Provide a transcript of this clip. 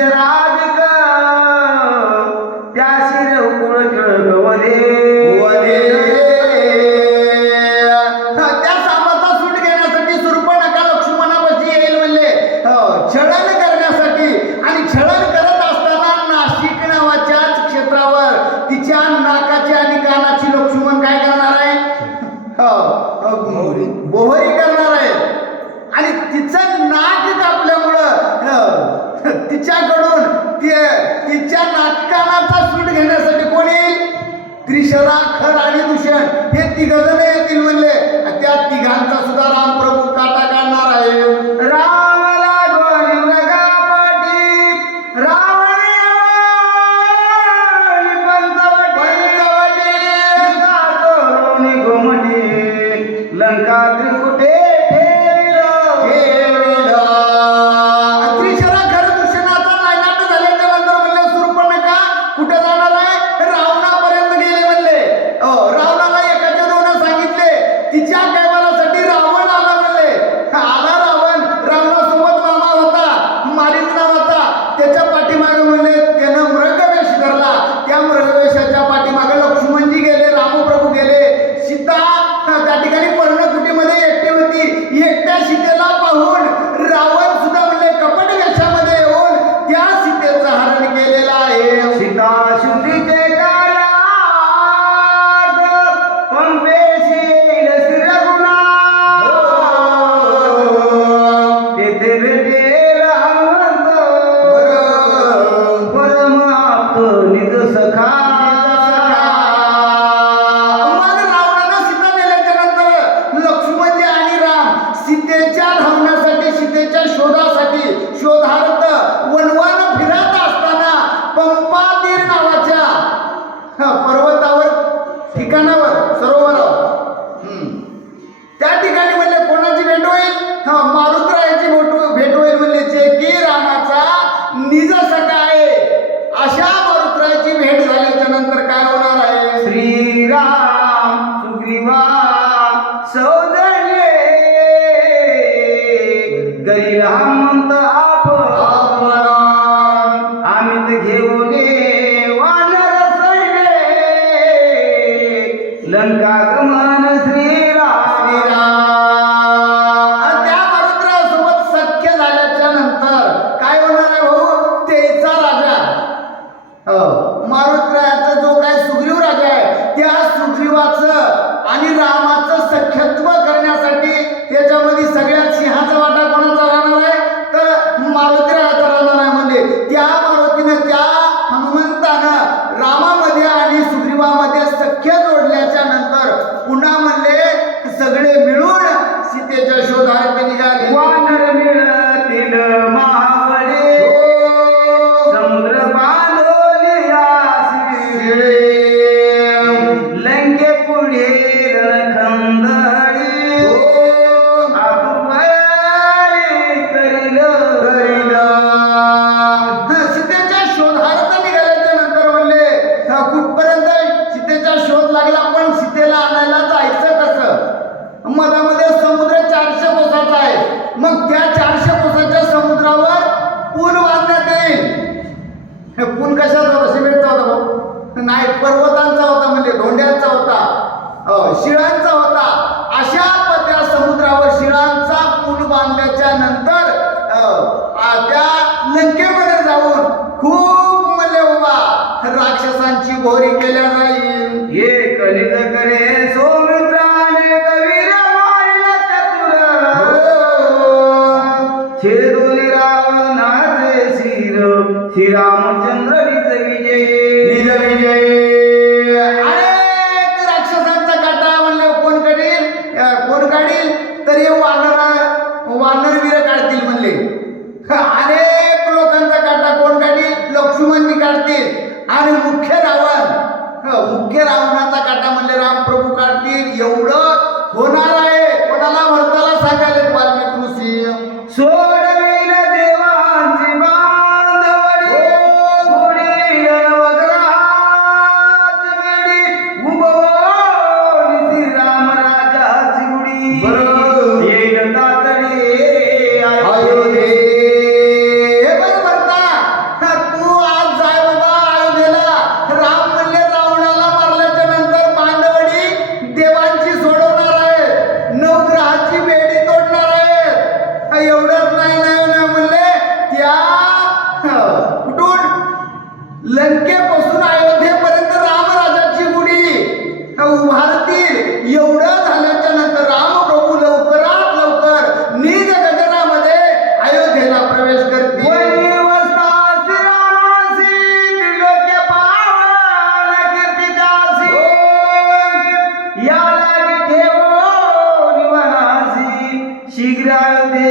त्रिशराधिक त्या शिरकुळ टिळकवले त्या सापाचा सूट घेण्यासाठी शूर्पणखा लक्ष्मणापाशी येईल म्हणले छळण करण्यासाठी. आणि छळण करत असताना नाशिक नावाच्याच क्षेत्रावर तिच्या नाकाची आणि कानाची लक्ष्मण काय करणार आहे? बोहरी करणार आहे. आणि तिचं नाक कापल्यामुळं तिच्याकडून तिच्या नाटकानाचा सूट घेण्यासाठी कोणी? त्रिशरा, खर आणि दूषण हे तिघजण येतील म्हणले. त्या तिघांचा सुद्धा रामप्रभू काटा काढणार आहे. राम लागोनी मृगापाटी रावणी पंचवटी गाजोनी घुमटी लंका त्रिकुटे त्रिशरा खर दूषणाचा नायनाट झाल्याच्या नंतर म्हणले शूर्पणखा कुठे जाणार आहे? रावणापर्यंत गेले म्हणले. रावणाला एकाच्या दोन सांगितले. तिच्या कैवारासाठी रावण आला म्हणले. आला रावण. रावणासोबत मामा होता मारीच नावाचा. त्याच्या पाठीमागे म्हणले त्यानं मृगवेश धरला. त्या मृगवेशाच्या पाठीमागे लक्ष्मणजी गेले, रामप्रभू गेले. सीता त्या ठिकाणी पर्णकुटीमध्ये एकटी होती. एकट्या सीतेला पाहून रावण सुद्धा म्हणले कपट वेशामध्ये येऊन त्या सीतेचं हरण केलेलं आहे. सीता शुद्धीचे काया पंपेशी रघुना तेथे भेटेल हनुमंत परम आप्त निज सखा. मग रावणानं सीता नेल्याच्या नंतर लक्ष्मणजी आणि राम सीतेच्या धावण्यासाठी, सीतेच्या शोधार्थ वनवन फिरत असताना पंपातीर नावाच्या पर्वतावर ठिकाणावर सरोवरावर त्या ठिकाणी म्हणले कोणाची भेट होईल? मारुतरायाची भेट होईल म्हणले. जे की रामाचा निज सखा आहे. अशा मारुतरायाची भेट झाल्याच्या नंतर काय होणार आहे? श्रीराम सुग्रीवा सौजन्ये गरीब हनुमंत आम्ही घेऊन वानर सैन्य लंका गमन श्रीराम. आणि त्या मारुतरायासोबत सख्य झाल्याच्या नंतर काय होणार आहे भाऊ? तेचा राजा मारुतरायाचा जो काय सुग्रीव राजा आहे त्या सुग्रीवाचं आणि रामाचं सख्यत्व करण्यासाठी त्याच्यामध्ये सगळ्यात सिंहाचा वाटा कोणाचा राहणार आहे? तर मारुतीरायाचा राहणार आहे. म्हणजे त्या मारुतीनं त्या हनुमंतानं रामामध्ये आणि सुग्रीवामध्ये सख्य जोडल्याच्या नंतर पुन्हा म्हणले सगळे मिळून सीतेच्या शोधार्थ निघाले. वानर मिळतील महाबळे समुद्र बांधोलिया लंके पुढे रणखंदडी सीतेच्या शोधार्थ निघाल्याच्या नंतर म्हणले कुठपर्यंत सीतेचा शोध लागला. पण सीतेला आणायला जायचं कसं? मधामध्ये समुद्र 400 कोसाचा आहे. मग त्या 400 कोसाच्या समुद्रावर पूल बांधण्यात येईल. हे पूल कशाचा होता? सिमेंटचा होता भाऊ? नाही, पर्वतांचा होता. म्हणजे धोंड्यांचा होता, शिळांचा होता. अशा त्या समुद्रावर शिळांचा पूल बांधल्याच्या नंतर त्या लंकेमध्ये जाऊन खूप म्हणले बाबा राक्षसांची घोरी केल्या जाईल. ये कलित करे सौमित्राने कवीर मारिला छेदोली रावणाचे शिर श्रीरामचंद्र निज विजय. अनेक राक्षसांचा काटा म्हणले कोण काढील? तर हे वानरवीर काढतील म्हणले. अनेक लोकांचा काटा कोण काढील? लक्ष्मणजी काढतील. आणि मुख्य रावणाचा काटा म्हणले रामप्रभू काढतील. एवढं होणार आहे. कोणाला भरताला सांगायला वाल्मिक ऋषी. सोडविल देवांची बांधवडी सोडील नवग्रहाची वेडी उभवली श्रीराम राजाची उडी येईल तातडी अयोध्ये. हे बरं भरता त्या कुठून लंकेपासून अयोध्येपर्यंत रामराजाची गुढी उभारतील. एवढं झाल्याच्या नंतर रामप्रभू लवकरात लवकर निज गगनामध्ये अयोध्येला प्रवेश करतील. वनी वस्तासी रामासी, त्रिलोक्य पावन कीर्तिदासी. या लागी ठेवो निवासी, शीघ्र अयोध्ये